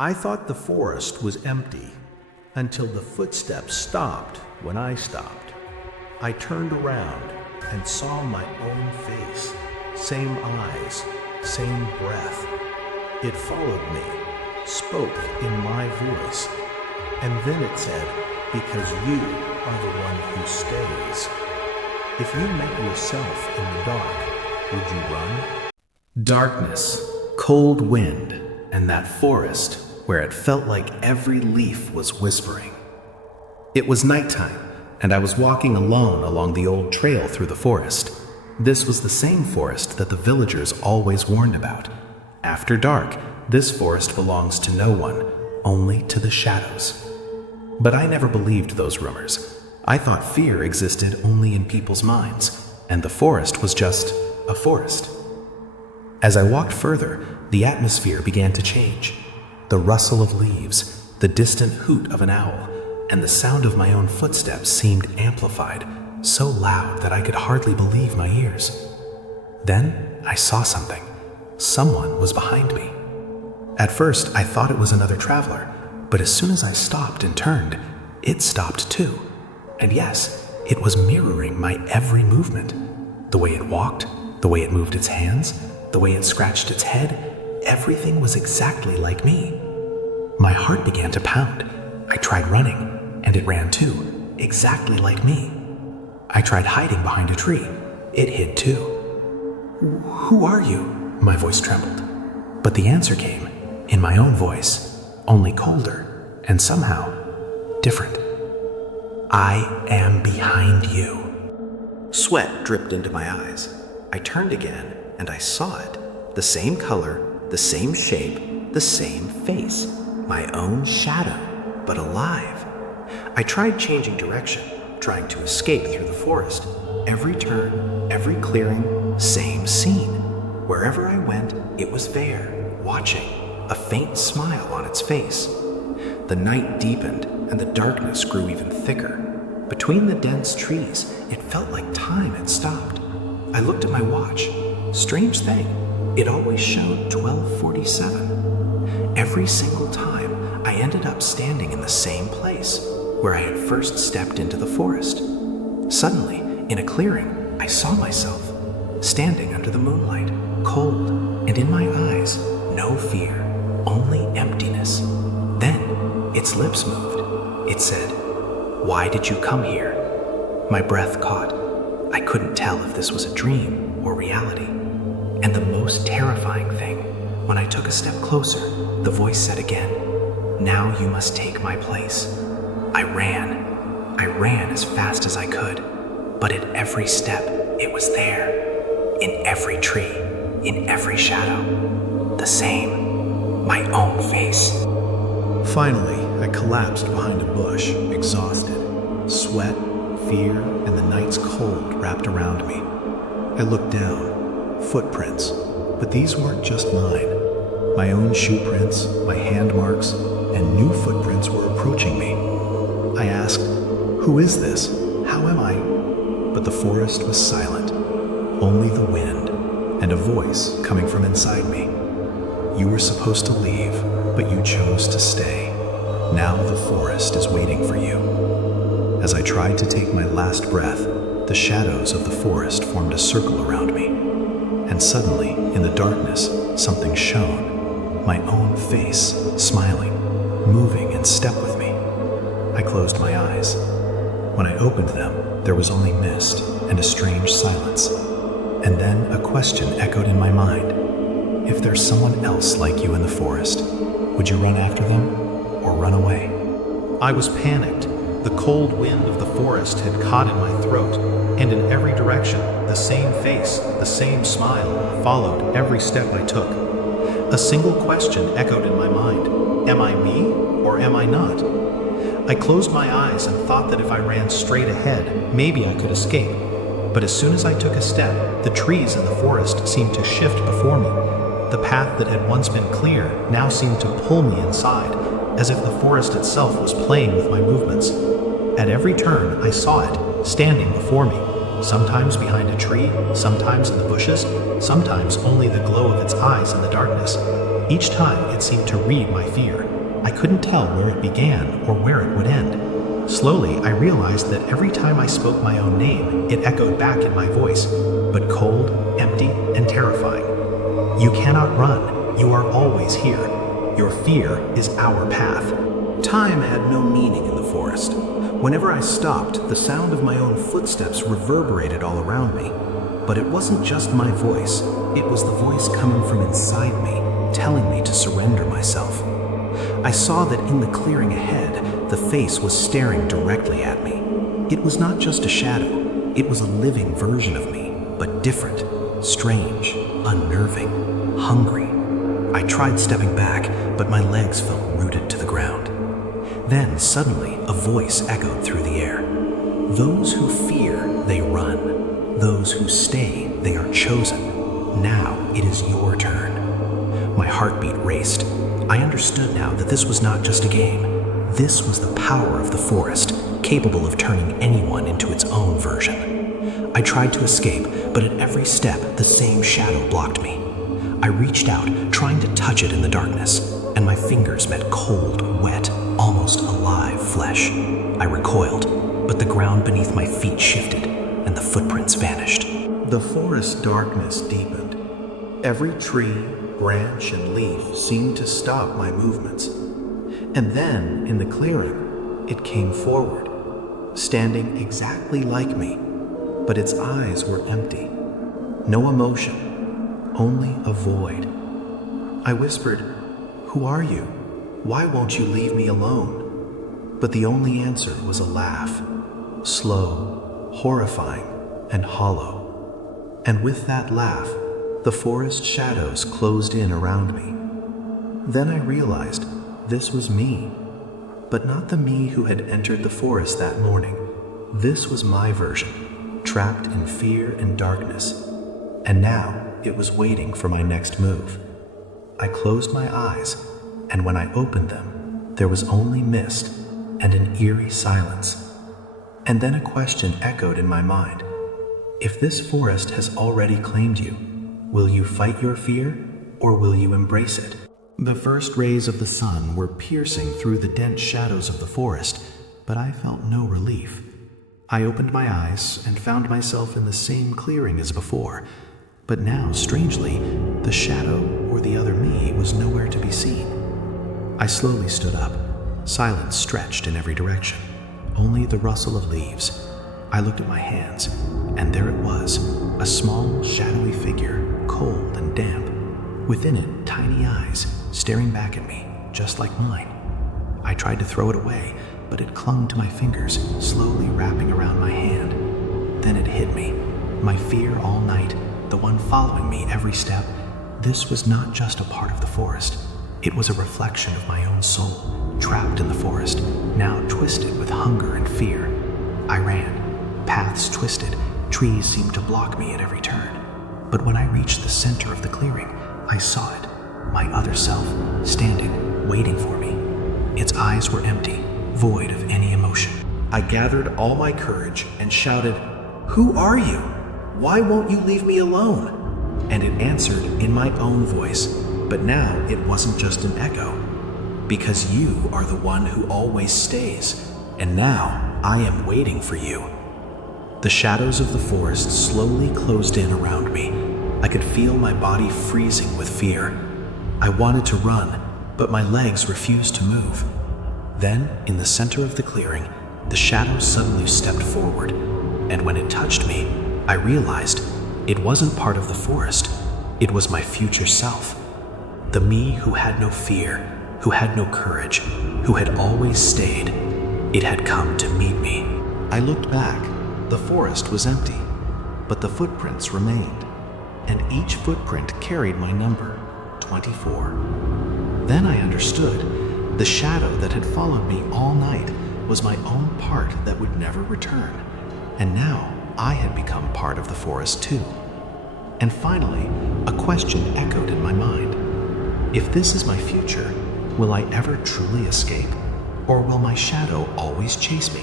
I thought the forest was empty until the footsteps stopped when I stopped. I turned around and saw my own face, same eyes, same breath. It followed me, spoke in my voice, and then it said, "Because you are the one who stays." If you met yourself in the dark, would you run? Darkness, cold wind, and that forest where it felt like every leaf was whispering. It was nighttime, and I was walking alone along the old trail through the forest. This was the same forest that the villagers always warned about. After dark, this forest belongs to no one, only to the shadows. But I never believed those rumors. I thought fear existed only in people's minds, and the forest was just a forest. As I walked further, the atmosphere began to change. The rustle of leaves, the distant hoot of an owl, and the sound of my own footsteps seemed amplified, so loud that I could hardly believe my ears. Then I saw something. Someone was behind me. At first, I thought it was another traveler, but as soon as I stopped and turned, it stopped too. And yes, it was mirroring my every movement. The way it walked, the way it moved its hands, the way it scratched its head, everything was exactly like me. My heart began to pound. I tried running, and it ran too, exactly like me. I tried hiding behind a tree. It hid too. "Who are you?" My voice trembled. But the answer came, in my own voice, only colder, and somehow different. "I am behind you." Sweat dripped into my eyes. I turned again, and I saw it. The same color, the same shape, the same face. My own shadow, but alive. I tried changing direction, trying to escape through the forest. Every turn, every clearing, same scene. Wherever I went, it was there, watching, a faint smile on its face. The night deepened, and the darkness grew even thicker. Between the dense trees, it felt like time had stopped. I looked at my watch. Strange thing, it always showed 12:47. Every single time, I ended up standing in the same place, where I had first stepped into the forest. Suddenly, in a clearing, I saw myself, standing under the moonlight, cold, and in my eyes, no fear, only emptiness. Then, its lips moved. It said, "Why did you come here?" My breath caught. I couldn't tell if this was a dream or reality. And the most terrifying thing, when I took a step closer, the voice said again, "Now you must take my place." I ran. I ran as fast as I could, but at every step, it was there. In every tree, in every shadow. The same. My own face. Finally, I collapsed behind a bush, exhausted. Sweat, fear, and the night's cold wrapped around me. I looked down. Footprints, but these weren't just mine. My own shoe prints, my hand marks, and new footprints were approaching me. I asked, "Who is this? How am I?" But the forest was silent. Only the wind, and a voice coming from inside me. "You were supposed to leave, but you chose to stay. Now the forest is waiting for you." As I tried to take my last breath, the shadows of the forest formed a circle around me. And suddenly, in the darkness, something shone. My own face, smiling, moving in step with me. I closed my eyes. When I opened them, there was only mist and a strange silence. And then a question echoed in my mind. If there's someone else like you in the forest, would you run after them or run away? I was panicked. The cold wind of the forest had caught in my throat, and in every direction, the same face, the same smile, followed every step I took. A single question echoed in my mind. Am I me, or am I not? I closed my eyes and thought that if I ran straight ahead, maybe I could escape. But as soon as I took a step, the trees in the forest seemed to shift before me. The path that had once been clear now seemed to pull me inside, as if the forest itself was playing with my movements. At every turn, I saw it, standing before me, sometimes behind a tree, sometimes in the bushes, sometimes only the glow of its eyes in the darkness. Each time it seemed to read my fear. I couldn't tell where it began or where it would end. Slowly, I realized that every time I spoke my own name, it echoed back in my voice, but cold, empty, and terrifying. You cannot run. You are always here. Your fear is our path. Time had no meaning in the forest. Whenever I stopped, the sound of my own footsteps reverberated all around me. But it wasn't just my voice. It was the voice coming from inside me, telling me to surrender myself. I saw that in the clearing ahead, the face was staring directly at me. It was not just a shadow. It was a living version of me, but different, strange, unnerving, hungry. I tried stepping back, but my legs felt rooted to the ground. Then, suddenly, a voice echoed through the air. Those who fear, they run. Those who stay, they are chosen. Now it is your turn. My heartbeat raced. I understood now that this was not just a game. This was the power of the forest, capable of turning anyone into its own version. I tried to escape, but at every step, the same shadow blocked me. I reached out, trying to touch it in the darkness, and my fingers met cold, wet, almost alive flesh. I recoiled, but the ground beneath my feet shifted, and the footprints vanished. The forest darkness deepened. Every tree, branch, and leaf seemed to stop my movements. And then, in the clearing, it came forward, standing exactly like me, but its eyes were empty. No emotion, only a void. I whispered, "Who are you? Why won't you leave me alone?" But the only answer was a laugh, slow, horrifying, and hollow. And with that laugh, the forest shadows closed in around me. Then I realized this was me, but not the me who had entered the forest that morning. This was my version, trapped in fear and darkness. And now it was waiting for my next move. I closed my eyes, and when I opened them, there was only mist and an eerie silence. And then a question echoed in my mind. If this forest has already claimed you, will you fight your fear, or will you embrace it? The first rays of the sun were piercing through the dense shadows of the forest, but I felt no relief. I opened my eyes and found myself in the same clearing as before, but now, strangely, the shadow or the other me was nowhere to be seen. I slowly stood up. Silence stretched in every direction, only the rustle of leaves. I looked at my hands, and there it was, a small, shadowy figure, cold and damp. Within it, tiny eyes, staring back at me, just like mine. I tried to throw it away, but it clung to my fingers, slowly wrapping around my hand. Then it hit me. My fear all night, the one following me every step, this was not just a part of the forest. It was a reflection of my own soul, trapped in the forest, now twisted with hunger and fear. I ran. Paths twisted, trees seemed to block me at every turn. But when I reached the center of the clearing, I saw it, my other self, standing, waiting for me. Its eyes were empty, void of any emotion. I gathered all my courage and shouted, "Who are you? Why won't you leave me alone?" And it answered in my own voice, but now it wasn't just an echo. "Because you are the one who always stays, and now I am waiting for you." The shadows of the forest slowly closed in around me. I could feel my body freezing with fear. I wanted to run, but my legs refused to move. Then, in the center of the clearing, the shadow suddenly stepped forward, and when it touched me, I realized it wasn't part of the forest. It was my future self. The me who had no fear, who had no courage, who had always stayed. It had come to meet me. I looked back. The forest was empty, but the footprints remained, and each footprint carried my number, 24. Then I understood. The shadow that had followed me all night was my own part that would never return, and now I had become part of the forest too. And finally, a question echoed in my mind. If this is my future, will I ever truly escape, or will my shadow always chase me?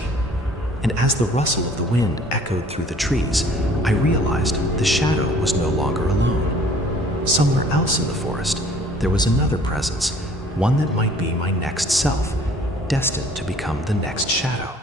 And as the rustle of the wind echoed through the trees, I realized the shadow was no longer alone. Somewhere else in the forest, there was another presence, one that might be my next self, destined to become the next shadow.